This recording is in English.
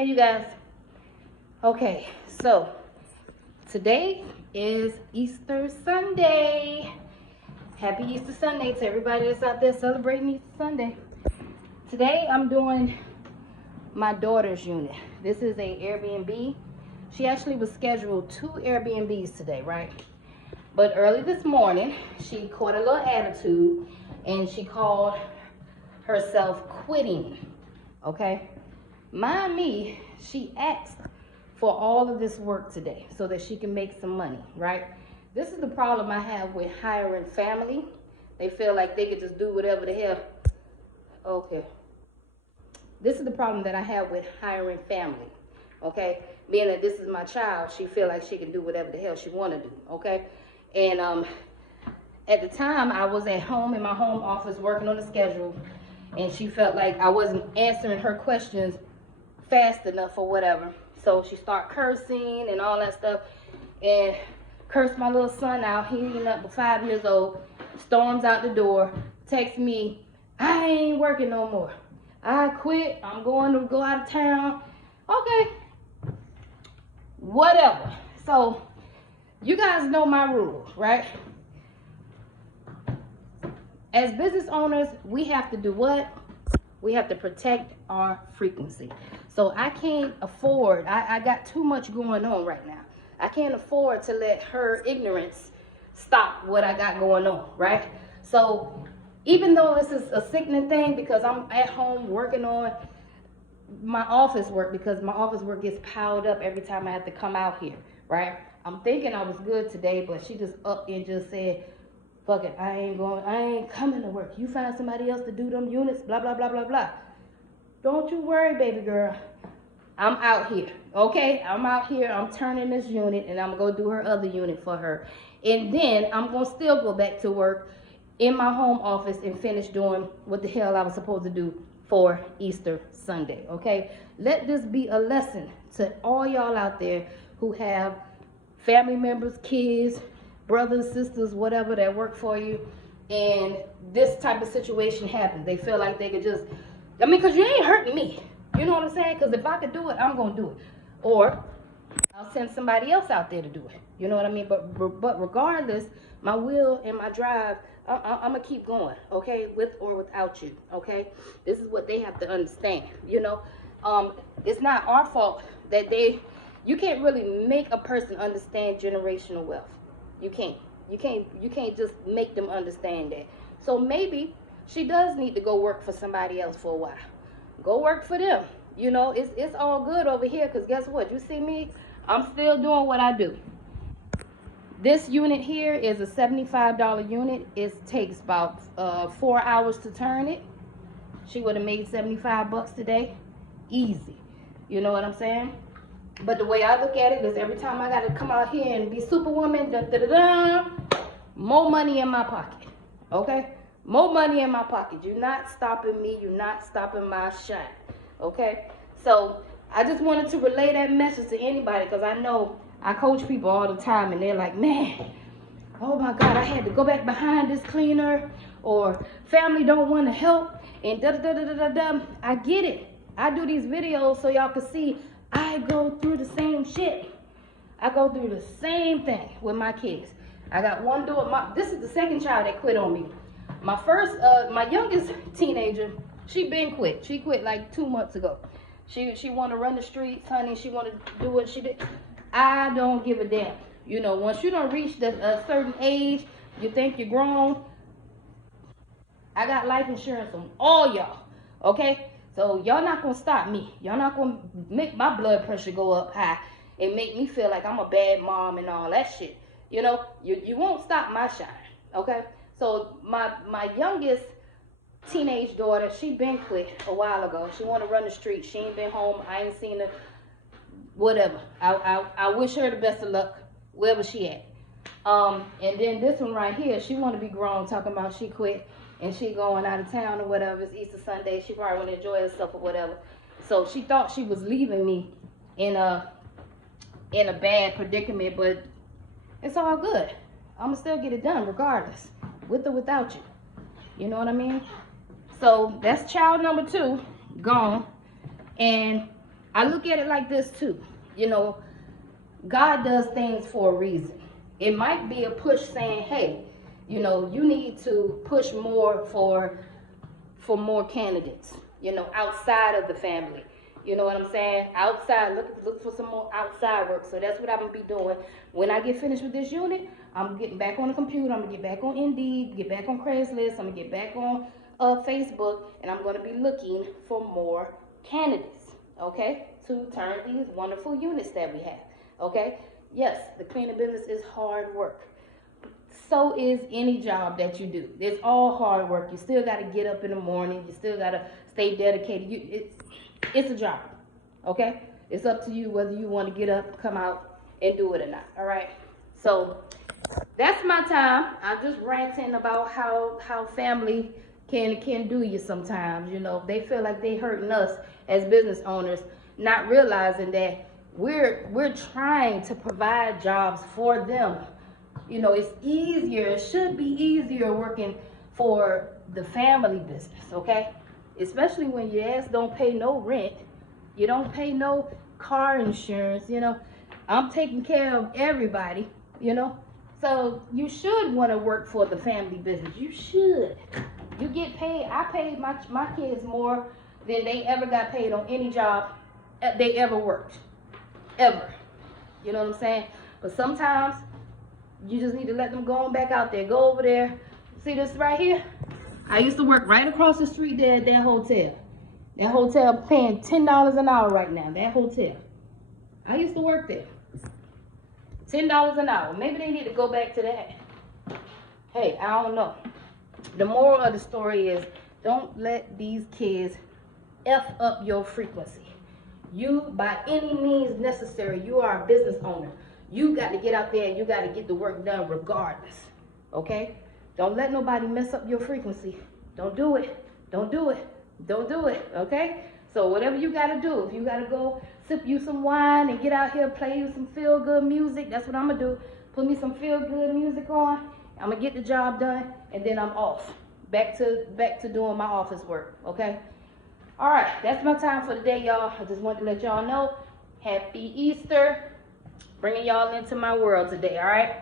Hey you guys. Okay, so today is Easter Sunday. Happy Easter Sunday to everybody that's out there celebrating Easter Sunday. Today I'm doing my daughter's unit. This is a Airbnb. She actually was scheduled 2 Airbnbs today, right? But early this morning, she caught a little attitude and she called herself quitting, okay? Mind me, she asked for all of this work today so that she can make some money, right? This is the problem I have with hiring family. They feel like they can just do whatever the hell. Okay. This is the problem that I have with hiring family, okay? Being that this is my child, she feel like she can do whatever the hell she want to do, okay? And at the time, I was at home in my home office working on the schedule, and she felt like I wasn't answering her questions fast enough or whatever. So she started cursing and all that stuff, and cursed my little son out. He ended up 5 years old, storms out the door, texts me, I ain't working no more. I quit, I'm going to go out of town. Okay, whatever. So you guys know my rules, right? As business owners, we have to do what? We have to protect our frequency. So I can't afford, I got too much going on right now. I can't afford to let her ignorance stop what I got going on, right? So even though this is a sickening thing because I'm at home working on my office work, because my office work gets piled up every time I have to come out here, right? I'm thinking I was good today, but she just up and just said, fuck it, I ain't coming to work. You find somebody else to do them units, blah, blah, blah, blah, blah. Don't you worry, baby girl. I'm out here, okay? I'm out here, I'm turning this unit, and I'm gonna do her other unit for her. And then I'm gonna still go back to work in my home office and finish doing what the hell I was supposed to do for Easter Sunday, okay? Let this be a lesson to all y'all out there who have family members, kids, brothers, sisters, whatever that work for you, and this type of situation happens. They feel like they could just, I mean, because you ain't hurting me. You know what I'm saying? Because if I could do it, I'm going to do it. Or I'll send somebody else out there to do it. You know what I mean? But regardless, my will and my drive, I'm going to keep going, okay? With or without you, okay? This is what they have to understand, you know? It's not our fault that you can't really make a person understand generational wealth. You can't. You can't just make them understand that. So maybe she does need to go work for somebody else for a while. Go work for them. You know, it's all good over here because guess what? You see me? I'm still doing what I do. This unit here is a $75 unit. It takes about 4 hours to turn it. She would have made 75 bucks today. Easy. You know what I'm saying? But the way I look at it is every time I got to come out here and be superwoman, more money in my pocket, okay? More money in my pocket. You're not stopping me. You're not stopping my shine, okay? So I just wanted to relay that message to anybody because I know I coach people all the time and they're like, man, oh my God, I had to go back behind this cleaner, or family don't want to help, and da-da-da-da-da-da. I get it. I do these videos so y'all can see I go through the same shit. I go through the same thing with my kids. I got one doing this is the second child that quit on me. My first, my youngest teenager, she been quit. She quit like 2 months ago. She want to run the streets, honey. She want to do what she did. I don't give a damn. You know, once you don't reach a certain age, you think you're grown. I got life insurance on all y'all, okay? So y'all not gonna stop me. Y'all not gonna make my blood pressure go up high and make me feel like I'm a bad mom and all that shit. You know, you won't stop my shine, okay? So my youngest teenage daughter, she been quit a while ago. She want to run the street. She ain't been home. I ain't seen her. Whatever. I wish her the best of luck wherever she at. And then this one right here, she want to be grown, talking about she quit and she going out of town or whatever. It's Easter Sunday. She probably want to enjoy herself or whatever. So she thought she was leaving me in a bad predicament, but it's all good. I'm gonna still get it done regardless, with or without you. You know what I mean? So that's child number 2 gone. And I look at it like this too. You know, God does things for a reason. It might be a push saying, hey, you know, you need to push more for more candidates, you know, outside of the family. You know what I'm saying? Outside, look for some more outside work. So that's what I'm gonna be doing. When I get finished with this unit, I'm getting back on the computer. I'm gonna get back on Indeed, get back on Craigslist. I'm gonna get back on Facebook, and I'm gonna be looking for more candidates, okay, to turn these wonderful units that we have, okay? Yes, the cleaning business is hard work. So is any job that you do. It's all hard work. You still got to get up in the morning. You still got to stay dedicated. It's a job, okay? It's up to you whether you want to get up, come out, and do it or not, all right? So that's my time. I'm just ranting about how family can do you sometimes. You know, they feel like they hurting us as business owners, not realizing that we're trying to provide jobs for them. You know, it's easier, it should be easier working for the family business, okay? Especially when your ass don't pay no rent, you don't pay no car insurance, you know. I'm taking care of everybody, you know. So you should want to work for the family business. You should. You get paid. I paid my kids more than they ever got paid on any job they ever worked. Ever. You know what I'm saying? But sometimes you just need to let them go on back out there. Go over there. See this right here? I used to work right across the street there at that hotel. That hotel paying $10 an hour right now. That hotel. I used to work there. $10 an hour. Maybe they need to go back to that. Hey, I don't know. The moral of the story is don't let these kids F up your frequency. You, by any means necessary, you are a business owner. You got to get out there and you got to get the work done regardless, okay? Don't let nobody mess up your frequency. Don't do it. Don't do it. Don't do it, okay? So whatever you got to do, if you got to go sip you some wine and get out here, play you some feel-good music, that's what I'm going to do. Put me some feel-good music on. I'm going to get the job done, and then I'm off. Back to doing my office work, okay? All right, that's my time for today, y'all. I just wanted to let y'all know, happy Easter. Bringing y'all into my world today, all right?